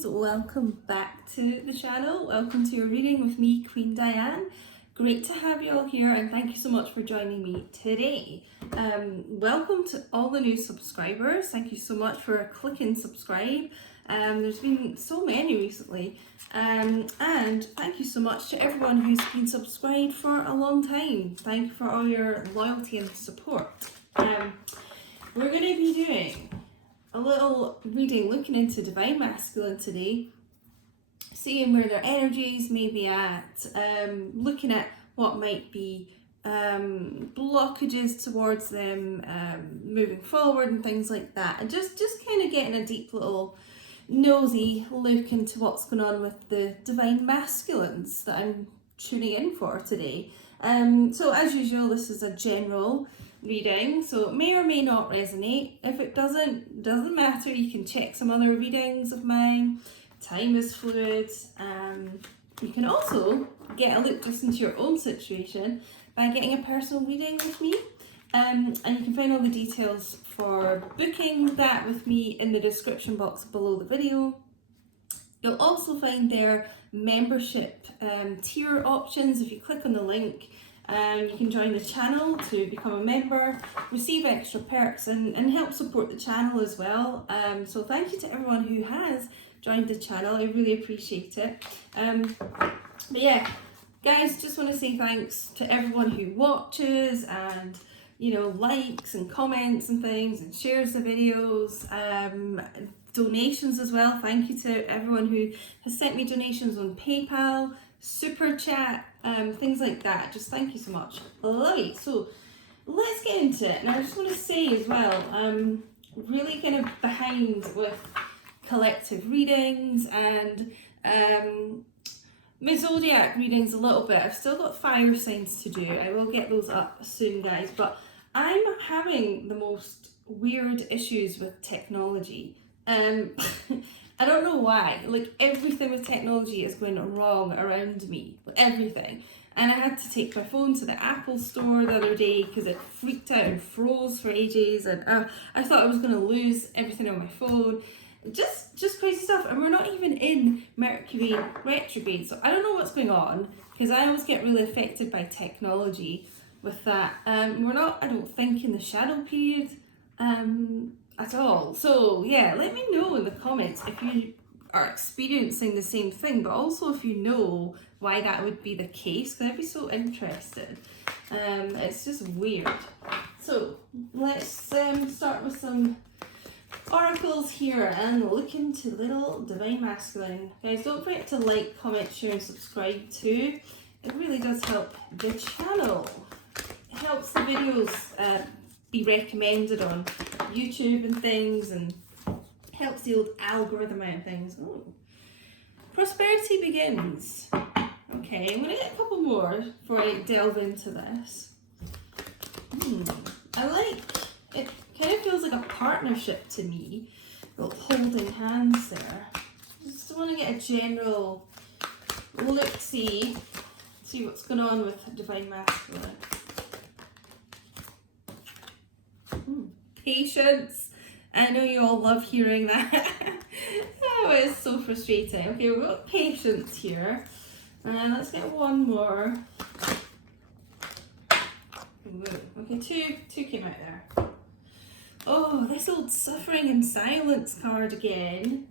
guys, welcome back to the channel. Welcome to your reading with me, Queen Diane. Great to have you all here and thank you so much for joining me today. Welcome to all the new subscribers. Thank you so much for clicking subscribe. There's been so many recently, and thank you so much to everyone who's been subscribed for a long time. Thank you for all your loyalty and support. We're going to be doing a little reading looking into Divine Masculine today, seeing where their energies may be at, looking at what might be blockages towards them moving forward and things like that, and just kind of getting a deep little nosy look into what's going on with the Divine Masculines that I'm tuning in for today. So as usual, this is a general reading, so it may or may not resonate. If it doesn't matter. You can check some other readings of mine. Time is fluid. You can also get a look just into your own situation by getting a personal reading with me, and you can find all the details for booking that with me in the description box below the video. You'll also find their membership tier options. If you click on the link, you can join the channel to become a member, receive extra perks and help support the channel as well. So thank you to everyone who has joined the channel. I really appreciate it. But yeah, guys, just want to say thanks to everyone who watches and, you know, likes and comments and things and shares the videos. Donations as well. Thank you to everyone who has sent me donations on PayPal, Super Chat, things like that. Just thank you so much. Love it. So let's get into it. And I just want to say as well, I'm really kind of behind with collective readings and my zodiac readings a little bit. I've still got fire signs to do. I will get those up soon, guys. But I'm having the most weird issues with technology. I don't know why, like everything with technology is going wrong around me, everything. And I had to take my phone to the Apple store the other day because it freaked out and froze for ages, and I thought I was going to lose everything on my phone. Just crazy stuff, and we're not even in Mercury retrograde, so I don't know what's going on because I always get really affected by technology with that. We're not, I don't think, in the shadow period at all. So yeah, let me know in the comments if you are experiencing the same thing, but also if you know why that would be the case, because I'd be so interested. It's just weird. So let's start with some oracles here and look into little Divine Masculine. Guys, don't forget to like, comment, share and subscribe too. It really does help the channel. It helps the videos be recommended on YouTube and things, and helps the old algorithm out and things. Oh. Prosperity begins. Okay, I'm gonna get a couple more before I delve into this. I like it. Kind of feels like a partnership to me. Little holding hands there. Just want to get a general look, see what's going on with Divine Masculine. Patience. I know you all love hearing that. Oh, it's so frustrating. Okay, we've got patience here. And let's get one more. Ooh, okay, two came out there. Oh, this old suffering and silence card again.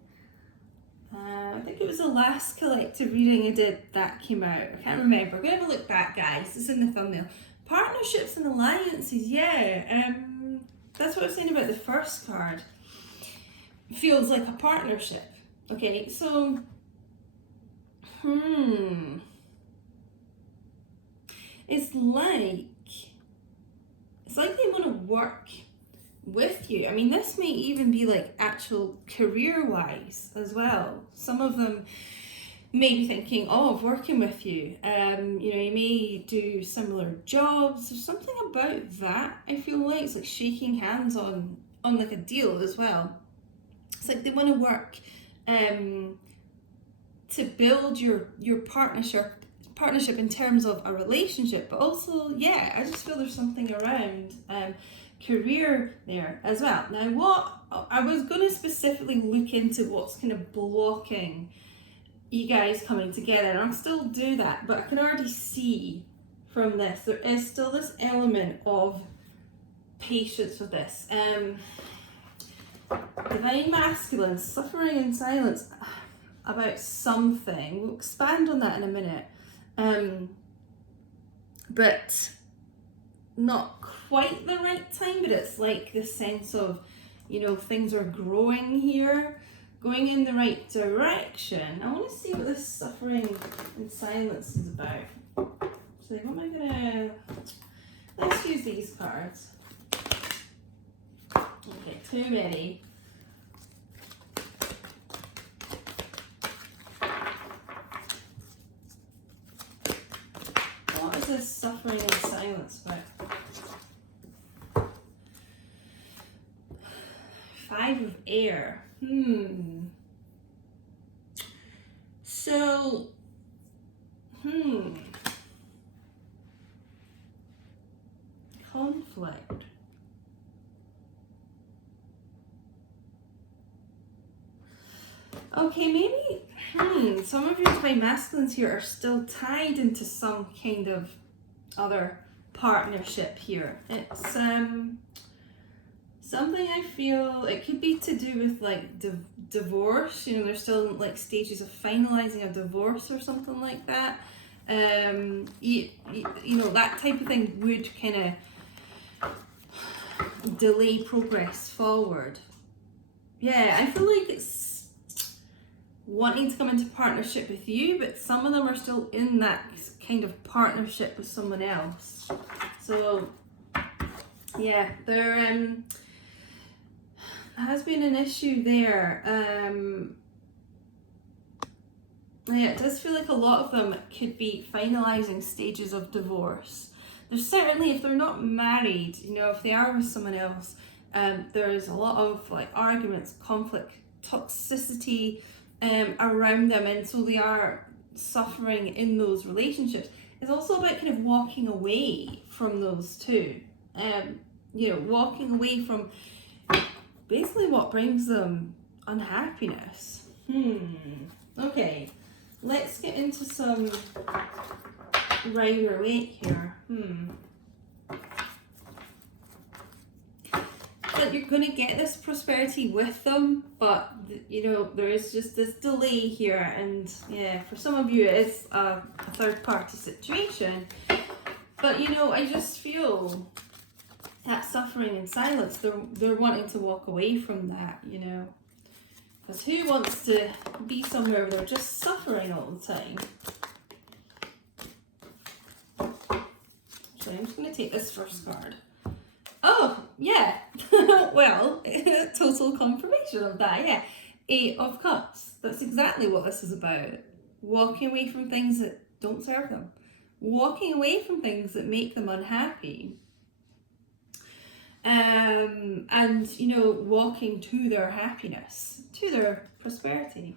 I think it was the last collective reading I did that came out. I can't remember. We're going to have a look back, guys. It's in the thumbnail. Partnerships and alliances, yeah. That's what I was saying about the first card. Feels like a partnership. Okay, so it's like they want to work with you. I mean, this may even be like actual career-wise as well. Some of them may be thinking, oh, of working with you. You know, you may do similar jobs. There's something about that. I feel like it's like shaking hands on like a deal as well. It's like they want to work to build your partnership in terms of a relationship, but also, yeah, I just feel there's something around career there as well. Now, what I was going to specifically look into what's kind of blocking you guys coming together, and I'll still do that, but I can already see from this there is still this element of patience with this. Divine masculine, suffering in silence about something. We'll expand on that in a minute. But not quite the right time, but it's like this sense of, you know, things are growing here, going in the right direction. I want to see what this suffering in silence is about. So what am I gonna, let's use these cards. Okay, too many. What is this suffering in silence about? 5 of air. So, conflict. Okay, maybe, some of your divine masculines here are still tied into some kind of other partnership here. It's something I feel, it could be to do with like divorce, you know, they're still in like stages of finalizing a divorce or something like that. You know, that type of thing would kind of delay progress forward. Yeah, I feel like it's wanting to come into partnership with you, but some of them are still in that kind of partnership with someone else. So yeah, there has been an issue there. Yeah, it does feel like a lot of them could be finalizing stages of divorce. There's certainly, if they're not married, you know, if they are with someone else, there's a lot of like arguments, conflict, toxicity around them, and so they are suffering in those relationships. It's also about kind of walking away from those two. You know, walking away from basically what brings them unhappiness. Okay, let's get into some Rider-Waite here. But you're going to get this prosperity with them, but you know, there is just this delay here, and yeah, for some of you it is a third party situation. But you know, I just feel that suffering in silence, they're wanting to walk away from that, you know, because who wants to be somewhere where they're just suffering all the time? So I'm just going to take this first card. Oh, yeah. Well, total confirmation of that, yeah. 8 of Cups. That's exactly what this is about. Walking away from things that don't serve them. Walking away from things that make them unhappy. And, you know, walking to their happiness, to their prosperity.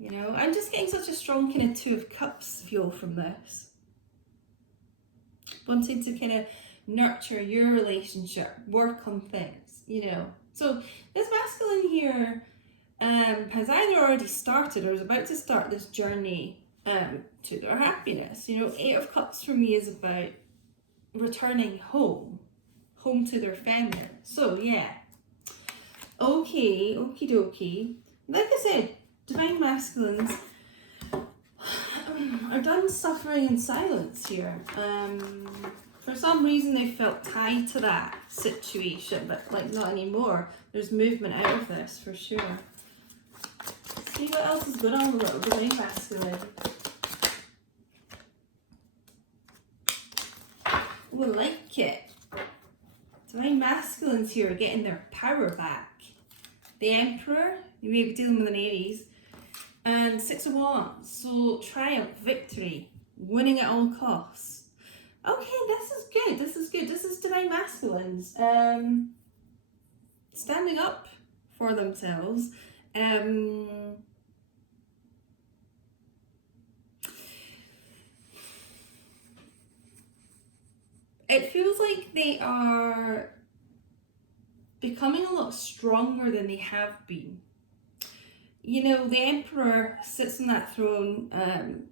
You know, I'm just getting such a strong kind of 2 of Cups feel from this. Wanting to kind of nurture your relationship, work on things, you know. So this masculine here has either already started or is about to start this journey to their happiness. You know, 8 of Cups for me is about returning home to their feminine. So yeah, okay, okie dokie. Like I said, divine masculines are done suffering in silence here. For some reason they felt tied to that situation, but like not anymore. There's movement out of this for sure. Let's see what else is going on with little divine masculine. Oh, I like it. Divine masculines here are getting their power back. The Emperor, you may be dealing with an Aries, and 6 of Wands. So triumph, victory, winning at all costs. Okay, this is good. This is good. This is divine masculines standing up for themselves. It feels like they are becoming a lot stronger than they have been. You know, the Emperor sits on that throne.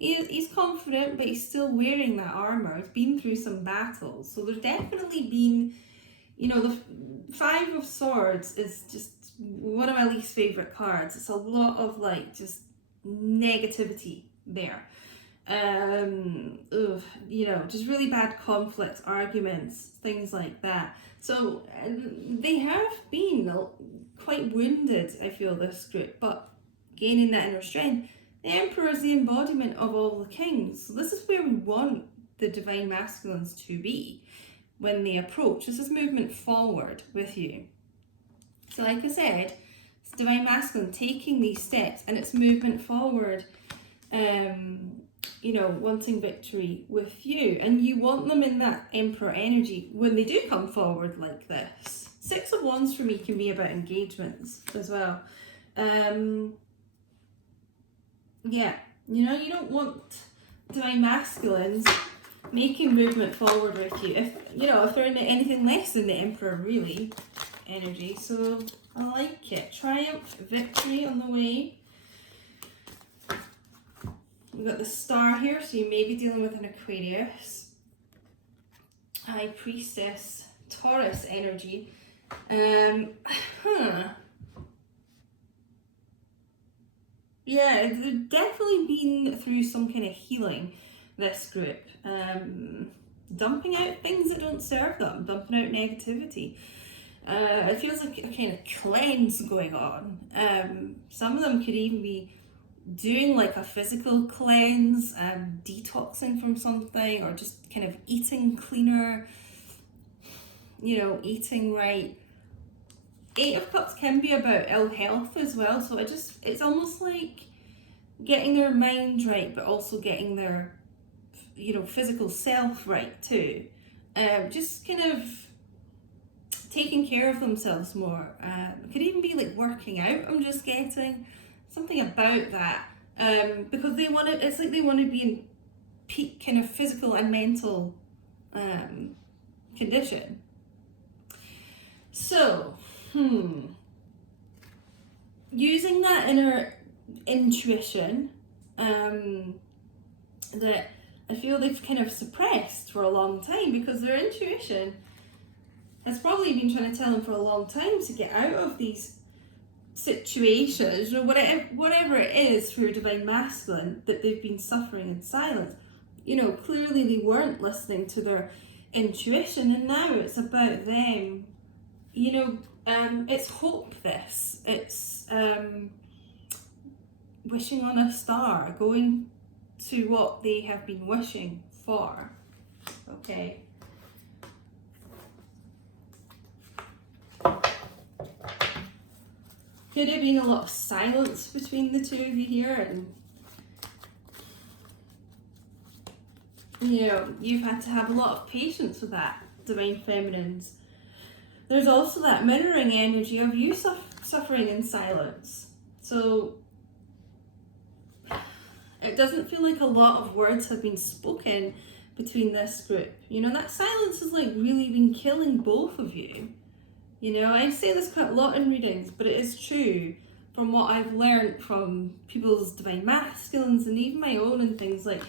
He's confident, but he's still wearing that armor. He's been through some battles. So there's definitely been, you know, the Five of Swords is just one of my least favourite cards. It's a lot of like just negativity there. You know, just really bad conflicts, arguments, things like that. So they have been quite wounded, I feel, this group, but gaining that inner strength. The Emperor is the embodiment of all the kings. So this is where we want the Divine Masculines to be when they approach. This is movement forward with you. So like I said, it's Divine Masculine taking these steps, and it's movement forward, you know, wanting victory with you. And you want them in that Emperor energy when they do come forward like this. Six of Wands for me can be about engagements as well. Yeah, you know, you don't want Divine Masculines making movement forward with you if, you know, if they're in anything less than the Emperor, really, energy. So I like it. Triumph, victory on the way. We've got the Star here, so you may be dealing with an Aquarius. High Priestess, Taurus energy. Yeah, they've definitely been through some kind of healing, this group. Dumping out things that don't serve them, dumping out negativity. It feels like a kind of cleanse going on. Some of them could even be doing like a physical cleanse, detoxing from something, or just kind of eating cleaner, you know, eating right. Eight of Cups can be about ill health as well, so it's almost like getting their mind right, but also getting their, you know, physical self right too. Just kind of taking care of themselves more. It could even be like working out. I'm just getting something about that, because they want to. It's like they want to be in peak kind of physical and mental condition. So. Using that inner intuition that I feel they've kind of suppressed for a long time, because their intuition has probably been trying to tell them for a long time to get out of these situations, or whatever it is for your Divine Masculine that they've been suffering in silence. You know, clearly they weren't listening to their intuition, and now it's about them, you know. It's hope, this. It's wishing on a star, going to what they have been wishing for. Okay. Could have been a lot of silence between the two of you here, and you know, you've had to have a lot of patience with that, Divine Feminines. There's also that mirroring energy of you suffering in silence. So it doesn't feel like a lot of words have been spoken between this group. You know, that silence has like really been killing both of you. You know, I say this quite a lot in readings, but it is true from what I've learned from people's Divine Masculines and even my own and things, like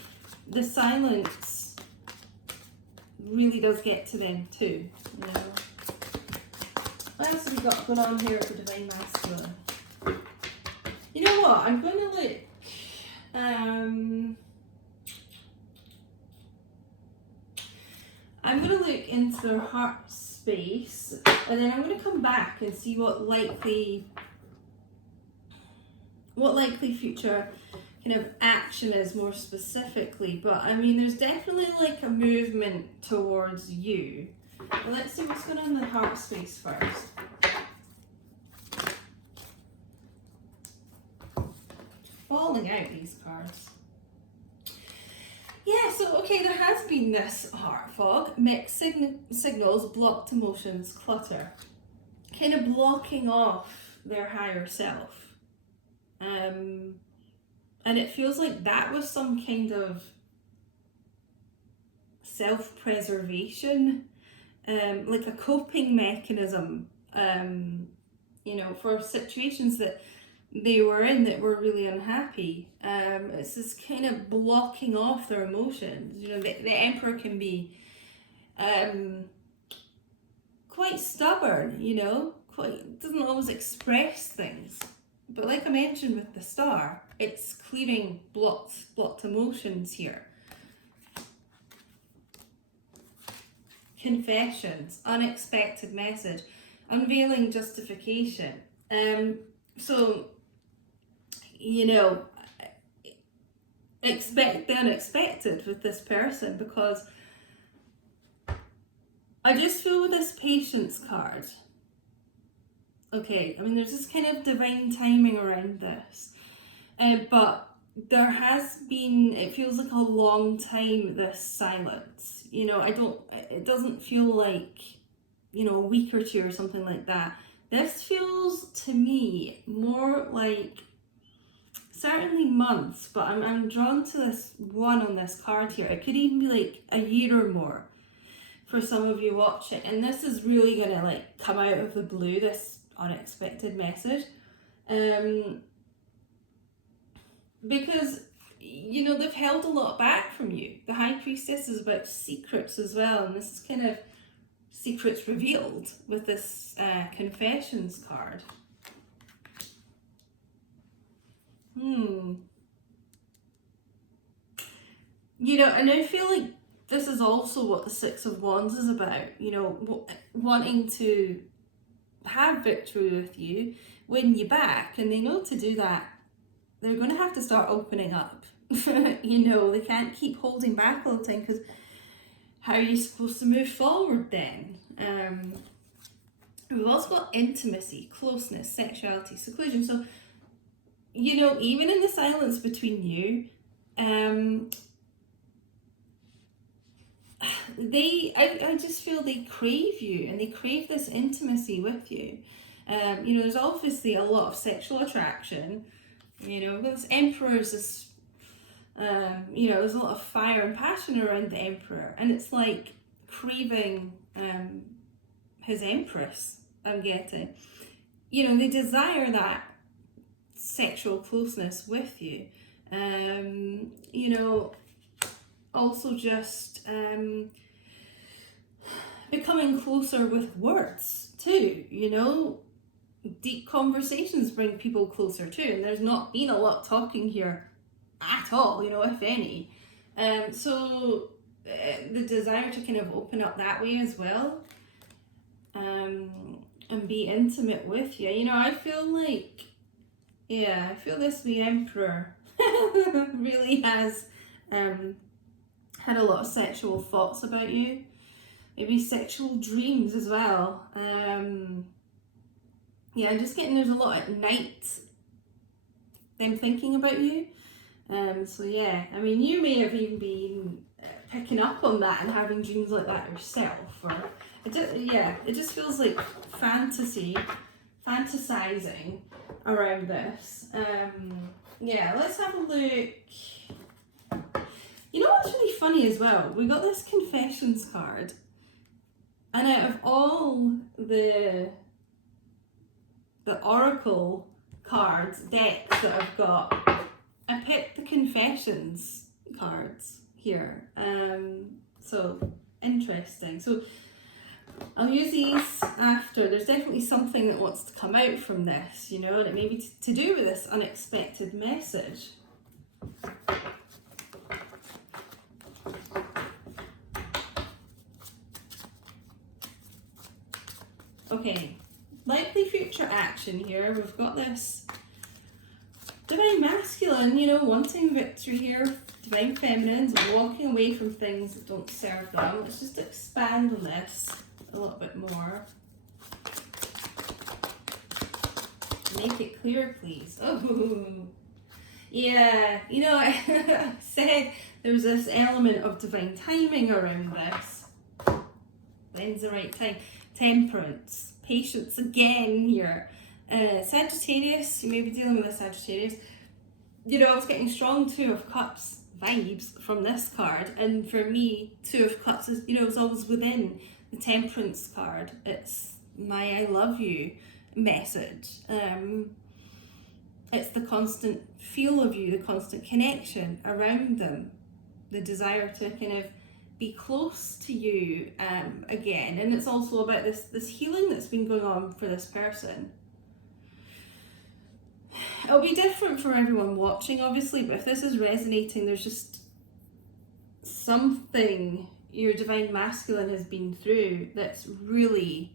the silence really does get to them too, you know. What else have we got going on here for Divine Masculine? You know what? I'm going to look. I'm going to look into their heart space, and then I'm going to come back and see what likely future kind of action is more specifically. But I mean, there's definitely like a movement towards you. Well, let's see what's going on in the heart space first. Falling out, these cards. Yeah, so okay, there has been this heart fog, mixed signals, blocked emotions, clutter, kind of blocking off their higher self. And it feels like that was some kind of self-preservation, like a coping mechanism you know, for situations that they were in that were really unhappy. It's this kind of blocking off their emotions. You know, the Emperor can be quite stubborn, you know, doesn't always express things. But like I mentioned with the Star, it's clearing blocked emotions here. Confessions, unexpected message, unveiling justification. So, you know, expect the unexpected with this person, because I just feel with this Patience card, okay, I mean, there's this kind of divine timing around this, but there has been, it feels like a long time, this silence. You know, it doesn't feel like, you know, a week or two or something like that. This feels to me more like certainly months, but I'm drawn to this one on this card here. It could even be like a year or more for some of you watching, and this is really gonna like come out of the blue, this unexpected message, because, you know, they've held a lot back from you. The High Priestess is about secrets as well, and this is kind of secrets revealed with this Confessions card. You know, and I feel like this is also what the Six of Wands is about, you know, wanting to have victory with you, win you back, and they know to do that, they're going to have to start opening up. You know, they can't keep holding back all the time, because how are you supposed to move forward then? We've also got intimacy, closeness, sexuality, seclusion. So, you know, even in the silence between you, I just feel they crave you, and they crave this intimacy with you. You know, there's obviously a lot of sexual attraction. You know, this Emperor is this, you know, there's a lot of fire and passion around the Emperor, and it's like craving his Empress, I'm getting. You know, they desire that sexual closeness with you. You know, also just becoming closer with words too, you know. Deep conversations bring people closer too, and there's not been a lot talking here at all, you know, if any. So the desire to kind of open up that way as well, and be intimate with you. You know, I feel like, yeah, I feel this the Emperor really has had a lot of sexual thoughts about you, maybe sexual dreams as well. Yeah, I'm just getting there's a lot at night, them thinking about you. So yeah, I mean, you may have even been picking up on that and having dreams like that yourself, or it just feels like fantasizing around this. Yeah, let's have a look. You know what's really funny as well? We got this Confessions card, and out of all the Oracle cards decks that I've got, I picked the Confessions cards here. So interesting. So I'll use these after. There's definitely something that wants to come out from this, you know, and it may be to do with this unexpected message. Okay, likely future action here. We've got this Divine Masculine, you know, wanting victory here. Divine Feminines, walking away from things that don't serve them. Let's just expand on this a little bit more. Make it clear, please. Oh, yeah, you know, I said there was this element of divine timing around this. When's the right time? Temperance, patience again here. Sagittarius, you may be dealing with a Sagittarius. You know, I was getting strong Two of Cups vibes from this card, and for me, Two of Cups is, you know, it's always within the Temperance card. It's my I love you message. It's the constant feel of you, the constant connection around them, the desire to kind of be close to you again. And it's also about this healing that's been going on for this person. It'll be different for everyone watching, obviously, but if this is resonating, there's just something your divine masculine has been through that's really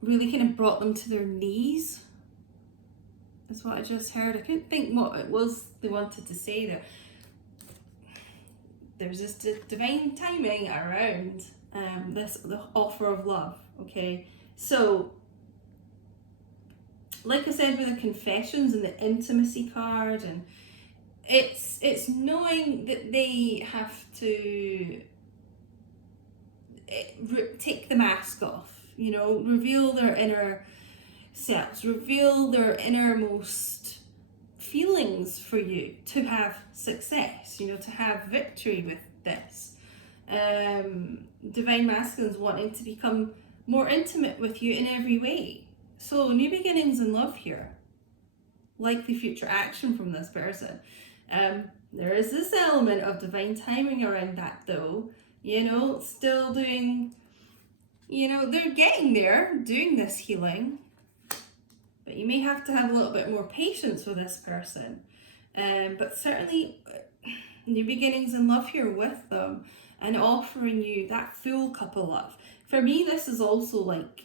really kind of brought them to their knees, is what I just heard. I couldn't think what it was they wanted to say there. There's this divine timing around the offer of love, okay? So, like I said with the confessions and the intimacy card, and it's knowing that they have to take the mask off, you know, reveal their inner selves, reveal their innermost feelings for you to have success, you know, to have victory with this. Divine masculines wanting to become more intimate with you in every way. So new beginnings in love here, likely future action from this person. There is this element of divine timing around that though, you know, still doing, you know, they're getting there, doing this healing, but you may have to have a little bit more patience with this person. But certainly new beginnings in love here with them and offering you that full cup of love. For me, this is also like,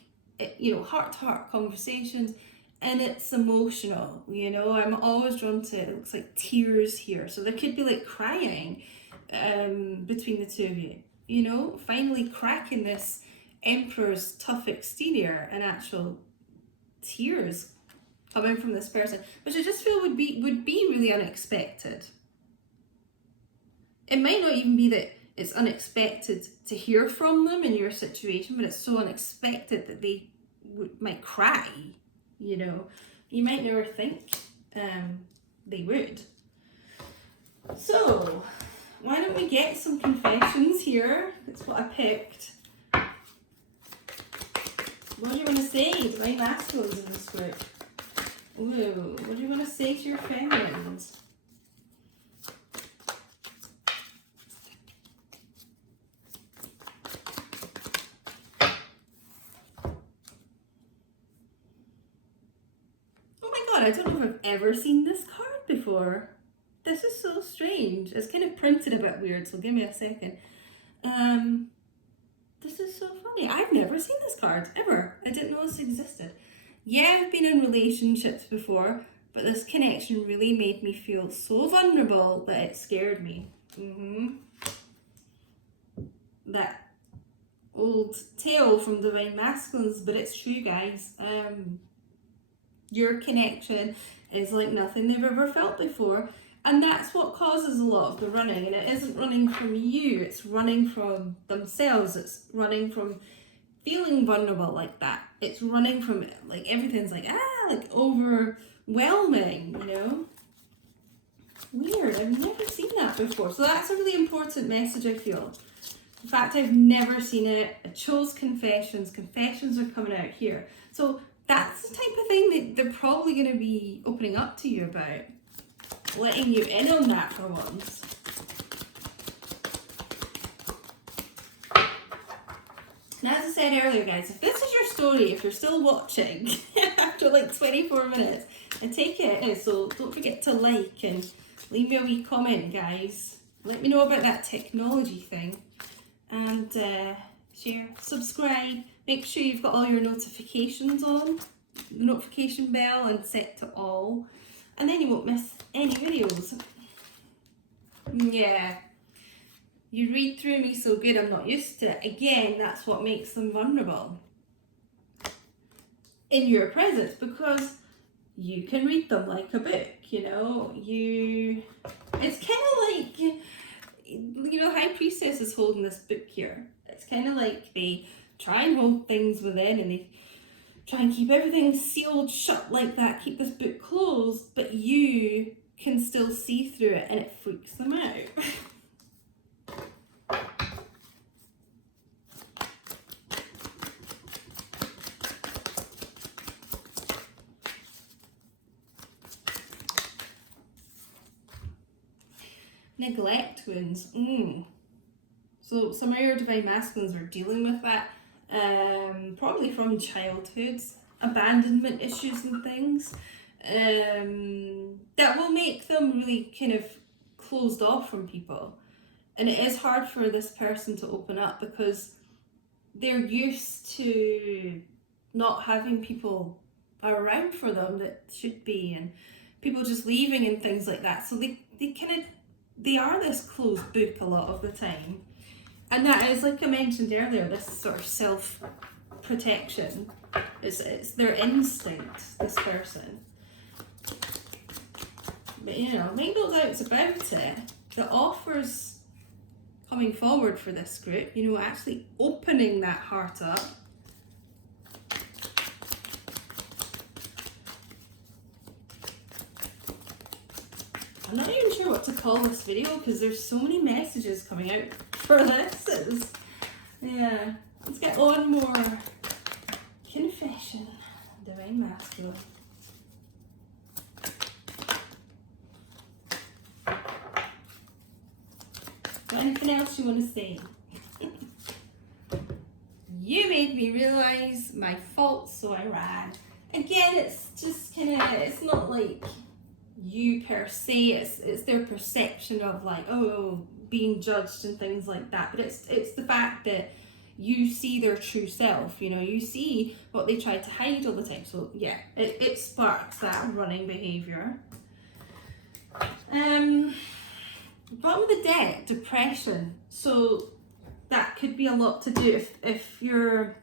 you know, heart-to-heart conversations, and it's emotional, you know. I'm always drawn to, it looks like tears here, so there could be like crying between the two of you, you know, finally cracking this Empress tough exterior and actual tears coming from this person, which I just feel would be really unexpected. It might not even be that it's unexpected to hear from them in your situation, but it's so unexpected that they might cry, you know. You might never think they would. So, why don't we get some confessions here? That's what I picked. What do you want to say, divine masculines in this group? Ooh, what do you want to say to your feminines? I don't know if I've ever seen this card before. This is so strange. It's kind of printed a bit weird, so give me a second. This is so funny. I've never seen this card, ever. I didn't know this existed. Yeah, I've been in relationships before, but this connection really made me feel so vulnerable that it scared me. That old tale from Divine Masculines, but it's true, guys. Your connection is like nothing they've ever felt before, and that's what causes a lot of the running. And it isn't running from you, it's running from themselves. It's running from feeling vulnerable like that. It's running from like everything's like like overwhelming, you know. Weird, I've never seen that before. So that's a really important message, I feel. In fact, I've never seen it. I chose confessions. Confessions are coming out here. So that's the type of thing that they're probably going to be opening up to you about. Letting you in on that for once. And as I said earlier, guys, if this is your story, if you're still watching after like 24 minutes, I take it, so don't forget to like and leave me a wee comment, guys. Let me know about that technology thing. And share, subscribe. Make sure you've got all your notifications on, the notification bell, and set to all, and then you won't miss any videos. Yeah, you read through me so good, I'm not used to it. Again, that's what makes them vulnerable in your presence, because you can read them like a book, you know. It's kind of like, you know, High Priestess is holding this book here. It's kind of like they try and hold things within, and they try and keep everything sealed shut like that, keep this book closed, but you can still see through it and it freaks them out. Neglect wounds. So some of your divine masculines are dealing with that, probably from childhood, abandonment issues and things, that will make them really kind of closed off from people. And it is hard for this person to open up because they're used to not having people around for them that should be, and people just leaving and things like that. So they are this closed book a lot of the time. And that is, like I mentioned earlier, this sort of self-protection. It's their instinct, this person. But you know, make no doubts about it. The offers coming forward for this group, you know, actually opening that heart up. I'm not even sure what to call this video because there's so many messages coming out for this. Yeah, let's get one more confession. Divine masculine. Got anything else you want to say? You made me realise my fault, so I ran. Again, it's just kind of, it's not like you per se, it's their perception of like, oh, being judged and things like that. But it's the fact that you see their true self, you know, you see what they try to hide all the time. So yeah, it sparks that running behaviour. Bottom of the deck, depression. So that could be a lot to do if you're,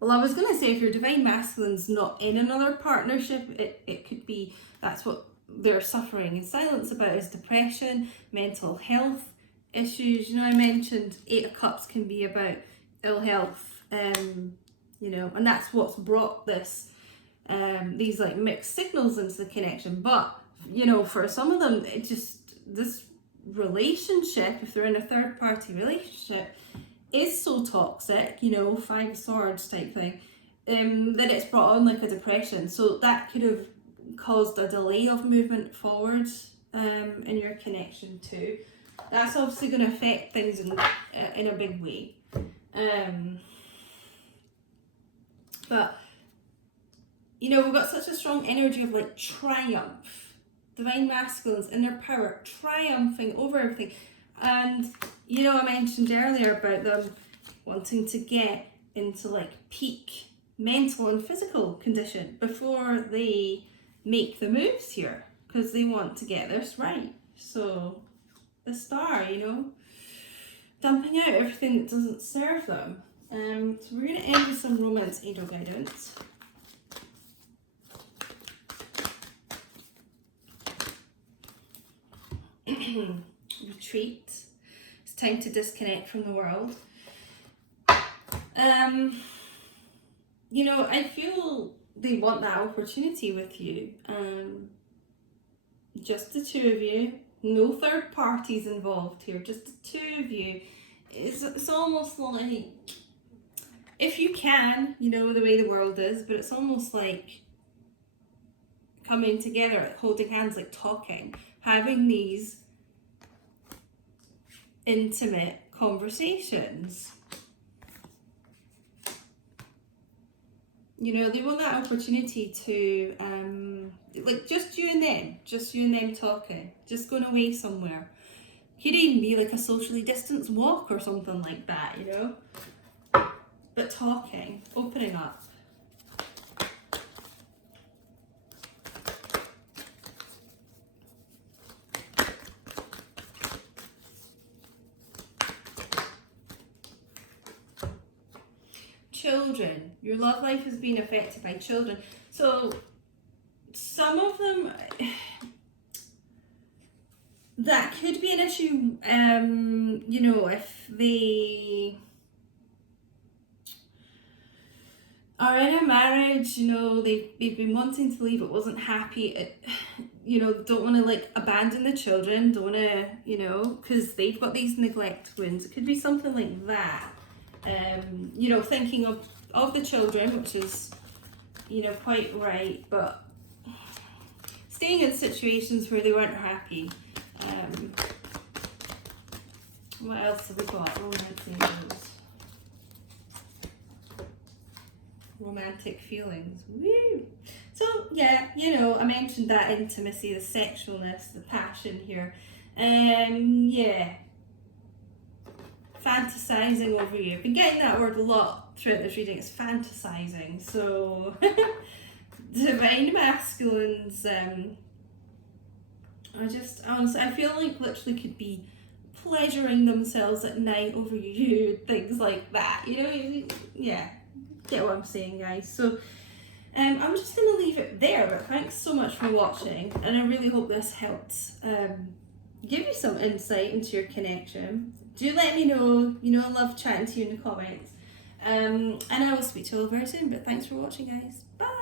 well, I was going to say if your divine masculine's not in another partnership, it could be that's what they're suffering in silence about, is depression, mental health issues. You know, I mentioned 8 of Cups can be about ill health, you know, and that's what's brought this, these like mixed signals into the connection. But, you know, for some of them, it just, this relationship, if they're in a third party relationship, is so toxic, you know, 5 of Swords type thing, that it's brought on like a depression. So that could have caused a delay of movement forward in your connection too. That's obviously going to affect things in a big way. But, you know, we've got such a strong energy of like triumph. Divine masculines in their power, triumphing over everything. And, you know, I mentioned earlier about them wanting to get into like peak mental and physical condition before they make the moves here, because they want to get this right. So the Star, you know, dumping out everything that doesn't serve them. So we're going to end with some romance angel guidance. Retreat. It's time to disconnect from the world. You know, I feel they want that opportunity with you. Just the two of you, no third parties involved here, just the two of you. It's almost like, if you can, you know, the way the world is, but it's almost like coming together, like holding hands, like talking, having these intimate conversations. You know, they want that opportunity to, like just you and them talking, just going away somewhere. Could even be like a socially distanced walk or something like that, you know? But talking, opening up. Children, your love life is being affected by children. So some of them, that could be an issue, you know, if they are in a marriage, you know, they've been wanting to leave, it wasn't happy. you know, don't want to like abandon the children, don't want to, you know, because they've got these neglect wounds. It could be something like that. You know, thinking of the children, which is, you know, quite right, but staying in situations where they weren't happy. What else have we got? Romantic feelings. Woo! So yeah, you know, I mentioned that intimacy, the sexualness, the passion here. Yeah. Fantasizing over you. I've been getting that word a lot throughout this reading. It's fantasizing. So divine masculines, I feel like literally could be pleasuring themselves at night over you, things like that, you know. Yeah, get what I'm saying, guys. So I'm just going to leave it there, but thanks so much for watching, and I really hope this helped give you some insight into your connection. Do let me know, you know, I love chatting to you in the comments, and I will speak to you all very soon, but thanks for watching, guys. Bye!